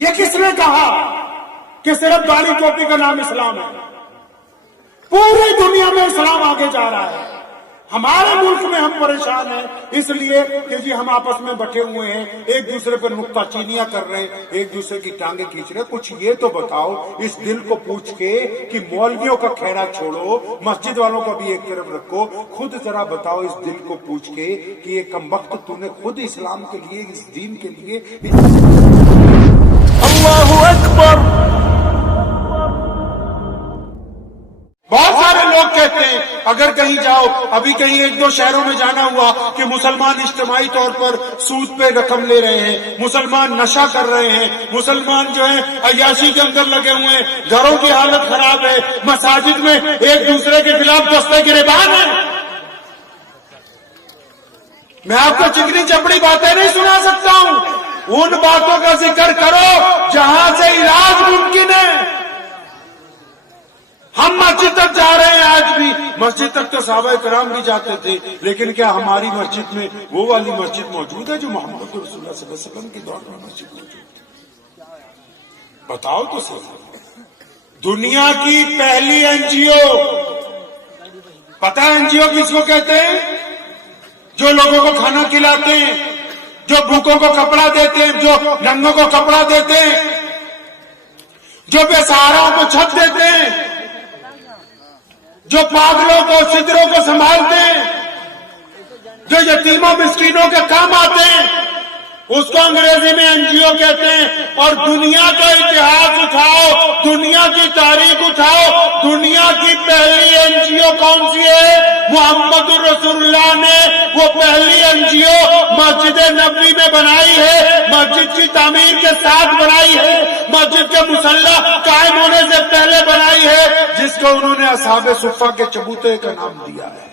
یہ کس نے کہا کہ صرف داڑھی ٹوپی کا نام اسلام ہے؟ پوری دنیا میں اسلام آگے جا رہا ہے. ہمارے ملک میں ہم پریشان ہیں اس لیے کہ جی ہم آپس میں بٹے ہوئے ہیں، ایک دوسرے پر نکتہ چینیاں کر رہے ہیں، ایک دوسرے کی ٹانگیں کھینچ رہے ہیں. کچھ یہ تو بتاؤ اس دل کو پوچھ کے کہ مولویوں کا خیرہ چھوڑو، مسجد والوں کو بھی ایک طرف رکھو، خود ذرا بتاؤ اس دل کو پوچھ کے کہ یہ کمبخت تو نے خود اسلام کے لیے، اس دین کے لیے. اللہ اکبر. بہت سارے لوگ کہتے ہیں اگر کہیں جاؤ، ابھی کہیں ایک دو شہروں میں جانا ہوا کہ مسلمان اجتماعی طور پر سود پہ رقم لے رہے ہیں، مسلمان نشہ کر رہے ہیں، مسلمان جو ہے عیاشی کے اندر لگے ہوئے ہیں، گھروں کی حالت خراب ہے، مساجد میں ایک دوسرے کے خلاف دستے گریبان ہیں. میں آپ کو چکنی چپڑی باتیں نہیں سنا سکتا ہوں، ان باتوں کا ذکر کرو جہاں سے علاج ممکن ہے. ہم مسجد تک جا رہے ہیں، آج بھی مسجد تک تو صحابہ کرام بھی جاتے تھے، لیکن کیا ہماری مسجد میں وہ والی مسجد موجود ہے جو محمد رسول اللہ صلی اللہ علیہ وسلم کے دور میں مسجد موجود ہے؟ بتاؤ تو صحیح. دنیا کی پہلی NGO، پتہ ہے NGO کس کو کہتے ہیں؟ جو لوگوں کو کھانا کھلاتے ہیں، جو بھوکوں کو کپڑا دیتے ہیں، جو ننگوں کو کپڑا دیتے ہیں، جو بے سہاراؤں کو چھت دیتے ہیں، جو پاگلوں کو سدروں کو سنبھالتے ہیں، جو یتیموں مسکینوں کے کام آتے ہیں، اس کو انگریزی میں NGO کہتے ہیں. اور دنیا کا اتہاس اٹھاؤ، دنیا کی تاریخ اٹھاؤ، دنیا کی پہلی NGO کون سی ہے؟ محمد رسول اللہ نے وہ پہلی NGO مسجد نبوی میں بنائی ہے، مسجد کی تعمیر کے ساتھ بنائی ہے، مسجد کے مصلی قائم ہونے سے پہلے بنائی ہے، جس کو انہوں نے اصحاب صفہ کے چبوترے کا نام دیا ہے.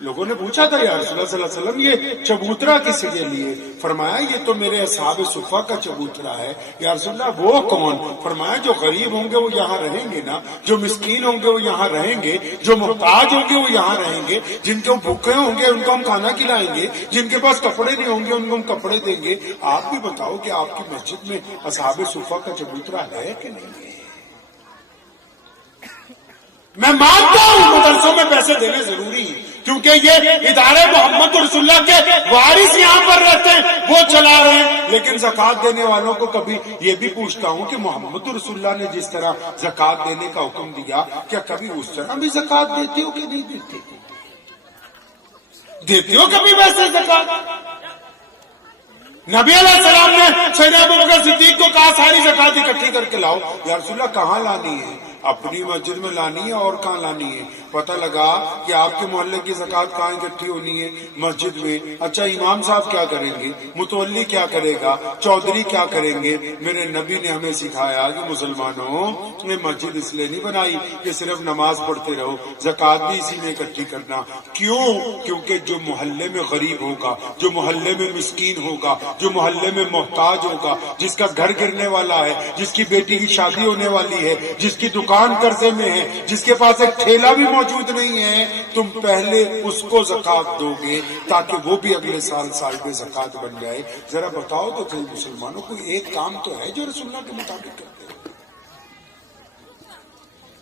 لوگوں نے پوچھا تھا یا رسول اللہ صلی اللہ علیہ وسلم یہ چبوترا کس کے لیے؟ فرمایا یہ تو میرے اصحاب صفہ کا چبوترا ہے. یا رسول اللہ وہ کون؟ فرمایا جو غریب ہوں گے وہ یہاں رہیں گے نا، جو مسکین ہوں گے وہ یہاں رہیں گے، جو محتاج ہوں گے وہ یہاں رہیں گے، جن کے بھوکے ہوں گے ان کو ہم کھانا کھلائیں گے، جن کے پاس کپڑے نہیں ہوں گے ان کو ہم کپڑے دیں گے. آپ بھی بتاؤ کہ آپ کی مسجد میں اصحاب صفہ کا چبوترا ہے کہ نہیں ہے؟ میں مانتا ہوں مدرسوں میں پیسے دینے ضروری ہیں، کیونکہ یہ ادارے محمد رسول اللہ کے وارث یہاں پر رہتے ہیں، وہ چلا رہے ہیں. لیکن زکوٰۃ دینے والوں کو کبھی یہ بھی پوچھتا ہوں کہ محمد رسول اللہ نے جس طرح زکوٰۃ دینے کا حکم دیا، کیا کبھی اس طرح بھی زکوٰۃ دیتے ہو کہ نہیں دیتے؟ دیتے ہو کبھی ویسے زکوٰۃ؟ نبی علیہ السلام نے سیدنا ابوبکر صدیق کو کہا ساری زکوٰۃ اکٹھی کر کے لاؤ. یا رسول اللہ کہاں لانی ہے؟ اپنی مسجد میں لانی ہے اور کہاں لانی ہے؟ پتہ لگا کہ آپ کے محلے کی زکوٰۃ کہاں اکٹھی ہونی ہے؟ مسجد میں. اچھا امام صاحب کیا کریں گے؟ متولی کیا کرے گا؟ چودھری کیا کریں گے؟ میرے نبی نے ہمیں سکھایا کہ مسلمانوں نے مسجد اس لیے نہیں بنائی کہ صرف نماز پڑھتے رہو، زکوٰۃ بھی اسی میں اکٹھی کرنا. کیوں؟ کیونکہ جو محلے میں غریب ہوگا، جو محلے میں مسکین ہوگا، جو محلے میں محتاج ہوگا، جس کا گھر گرنے والا ہے، جس کی بیٹی کی شادی ہونے والی ہے، جس کی دکان قرضے میں ہے، جس کے پاس ایک ٹھیلا بھی موجود نہیں ہے، تم پہلے اس کو زکوٰۃ دو گے تاکہ وہ بھی اگلے سال صاحب زکوٰۃ بن جائے. ذرا بتاؤ تو صحیح مسلمانوں کو ایک کام تو ہے جو رسول اللہ کے مطابق کرتے ہیں.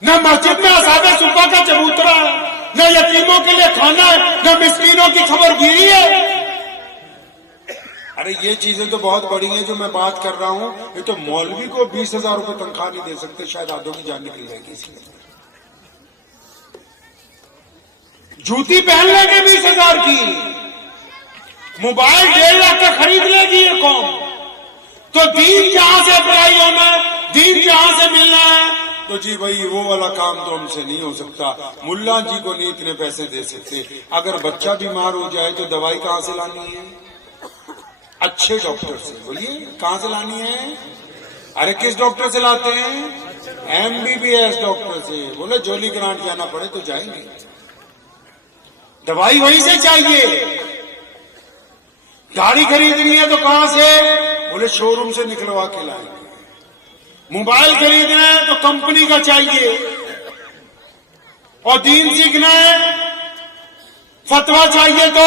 نہ مسجد میں اصحاب صفہ کا چبوترا ہے، نہ یتیموں کے لیے کھانا ہے، نہ مسکینوں کی خبر گیری ہے. ارے یہ چیزیں تو بہت بڑی ہیں جو میں بات کر رہا ہوں. یہ تو مولوی کو 20,000 روپے تنخواہ نہیں دے سکتے، شاید آدھوں کی جان نکل جائے گی. اس لیے جوتی پہن لے گے 20,000 کی، موبائل 1.5 لاکھ کا خرید لے گی یہ قوم. تو دین جہاں سے اپلائی ہونا ہے، دین جہاں سے ملنا ہے، تو جی بھائی وہ والا کام تو ہم سے نہیں ہو سکتا. ملا جی کو نہیں اتنے پیسے دے سکتے. اگر بچہ بیمار ہو جائے تو دوائی کہاں سے لانی ہے؟ اچھے ڈاکٹر سے. بولیے کہاں سے لانی ہے؟ ارے کس ڈاکٹر سے لاتے ہیں؟ MBBS ڈاکٹر سے. بولے جولی گرانٹ جانا پڑے تو جائیں گے. دوائی وہیں سے چاہیے. گاڑی خریدنی ہے تو کہاں سے؟ بولے شو روم سے نکلوا کے لائیں گے. موبائل خریدنا ہے تو کمپنی کا چاہیے. اور دین سیکھنا ہے، فتویٰ چاہیے تو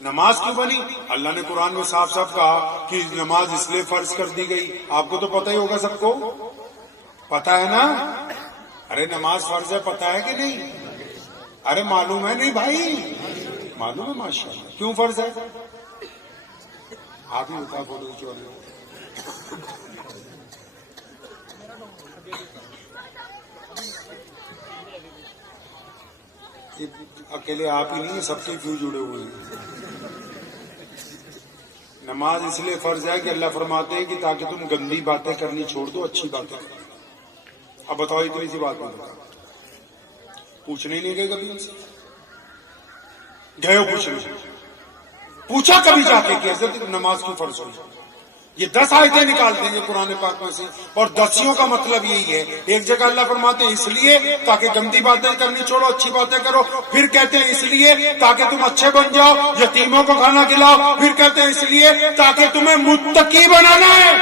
نماز کیوں بنی؟ اللہ نے قرآن میں صاف صاف کہا کہ نماز اس لیے فرض کر دی گئی. آپ کو تو پتہ ہی ہوگا، سب کو پتہ ہے نا. ارے نماز فرض ہے، پتہ ہے کہ نہیں؟ ارے معلوم ہے نہیں بھائی؟ معلوم ہے ماشاءاللہ. کیوں فرض ہے؟ آپ ہی بتا. فوٹو کیوں اکیلے آپ ہی نہیں ہیں، سب کے کیوں جڑے ہوئے ہیں. نماز اس لیے فرض ہے کہ اللہ فرماتے ہیں کہ تاکہ تم گندی باتیں کرنی چھوڑ دو، اچھی باتیں کرو. اب بتاؤ اتنی سی بات نہیں بتا، پوچھنے ہی نہیں گئے کبھی ان سے؟ گئے ہو پوچھنے؟ پوچھا کبھی جا کے کہ حضرت نماز کیوں فرض ہوئی؟ یہ 10 آیتیں نکال دیں گے قرآن پاک میں سے، اور 10 کا مطلب یہی ہے. ایک جگہ اللہ فرماتے ہیں اس لیے تاکہ گندی باتیں کرنی چھوڑو، اچھی باتیں کرو. پھر کہتے ہیں اس لیے تاکہ تم اچھے بن جاؤ، یتیموں کو کھانا کھلاؤ. پھر کہتے ہیں اس لیے تاکہ تمہیں متقی بنانا ہے.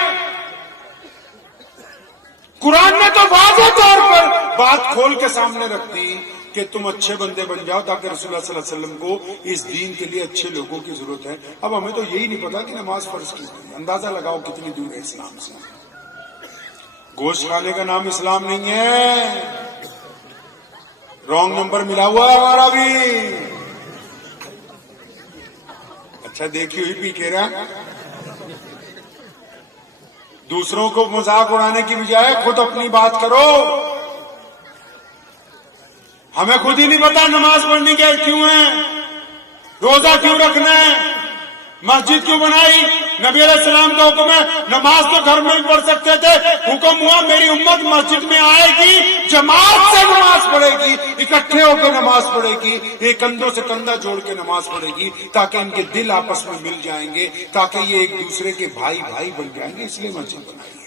قرآن نے تو واضح طور پر بات کھول کے سامنے رکھ دی کہ تم اچھے بندے بن جاؤ، تاکہ رسول اللہ صلی اللہ علیہ وسلم کو اس دین کے لیے اچھے لوگوں کی ضرورت ہے. اب ہمیں تو یہی نہیں پتا کہ نماز فرض کی. اندازہ لگاؤ کتنی دور ہے اسلام سے. گوشت کھانے کا نام اسلام نہیں ہے. رانگ نمبر ملا ہوا ہے ہمارا بھی. اچھا دیکھی ہوئی پی کے رہا. دوسروں کو مذاق اڑانے کی بجائے خود اپنی بات کرو. ہمیں خود ہی نہیں پتا نماز پڑھنی کیوں ہے، روزہ کیوں رکھنا ہے، مسجد کیوں بنائی. نبی علیہ السلام کا حکم ہے نماز تو گھر میں بھی پڑھ سکتے تھے. حکم ہوا میری امت مسجد میں آئے گی، جماعت سے نماز پڑھے گی، اکٹھے ہو کے نماز پڑھے گی، ایک کندھوں سے کندھا جوڑ کے نماز پڑھے گی، تاکہ ان کے دل آپس میں مل جائیں گے، تاکہ یہ ایک دوسرے کے بھائی بھائی بن جائیں گے. اس لیے مسجد بنائی ہے.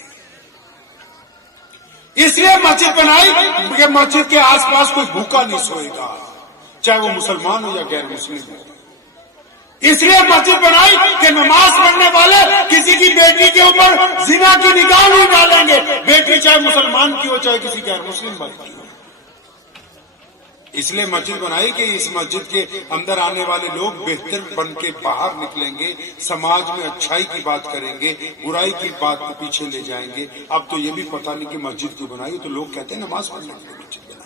اس لیے مسجد بنائی کہ مسجد کے آس پاس کوئی بھوکا نہیں سوئے گا، چاہے وہ مسلمان ہو یا غیر مسلم ہو. اس لیے مسجد بنائی کہ نماز پڑھنے والے کسی کی بیٹی کے اوپر زنا کی نگاہ نہیں ڈالیں گے، بیٹی چاہے مسلمان کی ہو چاہے کسی غیر مسلم بھائی کی ہو. اس لیے مسجد بنائی کہ اس مسجد کے اندر آنے والے لوگ بہتر بن کے باہر نکلیں گے، سماج میں اچھائی کی بات کریں گے، برائی کی بات کو پیچھے لے جائیں گے. اب تو یہ بھی پتہ نہیں کہ مسجد کیوں بنائی، تو لوگ کہتے ہیں نماز پڑھنے کے لیے مسجد بنائی.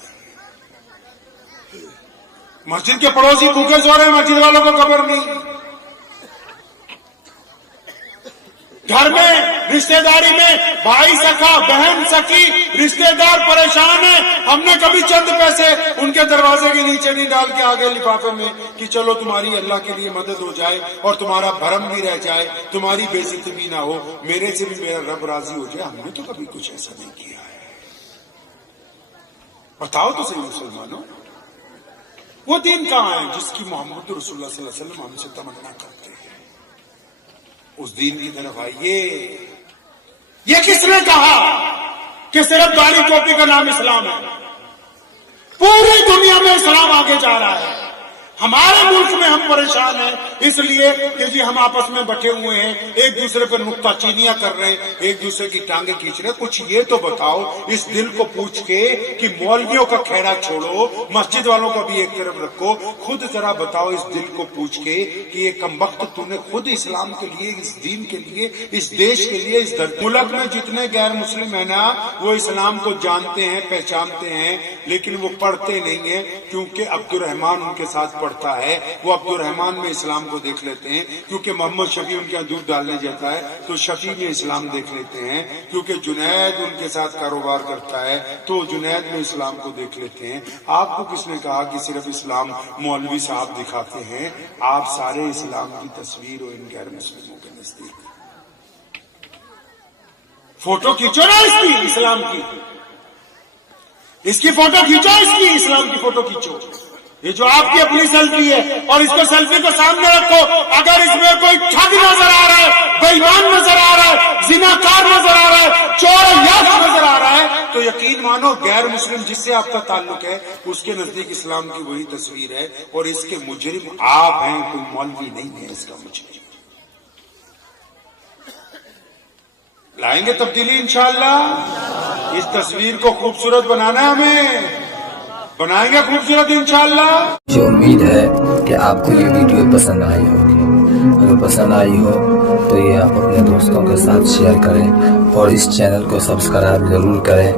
مسجد کے پڑوسی بھوکے سو رہے ہیں، مسجد والوں کو خبر نہیں. گھر میں رشتہ داری میں بھائی سکا بہن سکی رشتہ دار پریشان ہیں، ہم نے کبھی چند پیسے ان کے دروازے کے نیچے نہیں ڈال کے آگے لفافے میں کہ چلو تمہاری اللہ کے لیے مدد ہو جائے اور تمہارا بھرم بھی رہ جائے، تمہاری بے عزتی بھی نہ ہو، میرے سے بھی میرا رب راضی ہو جائے. ہم نے تو کبھی کچھ ایسا نہیں کیا ہے. بتاؤ تو صحیح مسلمانوں، وہ دین کہاں ہے جس کی محمد رسول اللہ صلی اللہ علیہ وسلم ہم سے تمنا کرتے ہیں؟ اس دین کی طرف آئیے. یہ کس نے کہا کہ صرف داڑھی ٹوپی کا نام اسلام ہے؟ پوری دنیا میں اسلام آگے جا رہا ہے. ہمارے ملک میں ہم پریشان ہیں اس لیے کہ جی ہم آپس میں بٹے ہوئے ہیں، ایک دوسرے پر نکتہ چینیاں کر رہے ہیں، ایک دوسرے کی ٹانگیں کھینچ رہے ہیں. کچھ یہ تو بتاؤ اس دل کو پوچھ کے کہ مولویوں کا کھیڑا چھوڑو، مسجد والوں کو بھی ایک طرف رکھو. خود ذرا بتاؤ اس دل کو پوچھ کے کہ یہ کمبخت تو نے خود اسلام کے لیے، اس دین کے لیے، اس دیش کے لیے، اس ملک میں جتنے غیر مسلم ہیں نا وہ اسلام کو جانتے ہیں، پہچانتے ہیں، لیکن وہ پڑھتے نہیں ہیں. کیونکہ عبد الرحمان ان کے ساتھ پڑھتا ہے، وہ عبد الرحمان میں اسلام کو دیکھ لیتے ہیں. کیونکہ محمد شفیع ان کے دودھ ڈالنے جاتا ہے تو شفیع میں اسلام دیکھ لیتے ہیں. کیونکہ جنید ان کے ساتھ کاروبار کرتا ہے تو جنید میں اسلام کو دیکھ لیتے ہیں. آپ کو کس نے کہا کہ صرف اسلام مولوی صاحب دکھاتے ہیں؟ آپ سارے اسلام کی تصویر ہو ان غیر مسلموں کے نزدیک. فوٹو کھینچو نا اس کی اسلام کی، اس کی فوٹو کھینچو، اس کی اسلام کی فوٹو کھینچو. یہ جو آپ کی اپنی سیلفی ہے اور اس کو سیلفی کو سامنے رکھو، اگر اس میں کوئی ٹھگ نظر آ رہا ہے، بے ایمان نظر آ رہا ہے، زناکار نظر آ رہا ہے، چور یاش نظر آ رہا ہے، تو یقین مانو غیر مسلم جس سے آپ کا تعلق ہے اس کے نزدیک اسلام کی وہی تصویر ہے، اور اس کے مجرم آپ ہیں، کوئی مولوی نہیں ہے اس کا مجرم. لائیں گے تبدیلی انشاءاللہ. اس تصویر کو خوبصورت بنانا ہے، ہمیں بنائیں گے خوبصورت انشاءاللہ. مجھے امید ہے کہ آپ کو یہ ویڈیو پسند آئی ہوگی. اگر پسند آئی ہو تو یہ آپ اپنے دوستوں کے ساتھ شیئر کریں اور اس چینل کو سبسکرائب ضرور کریں۔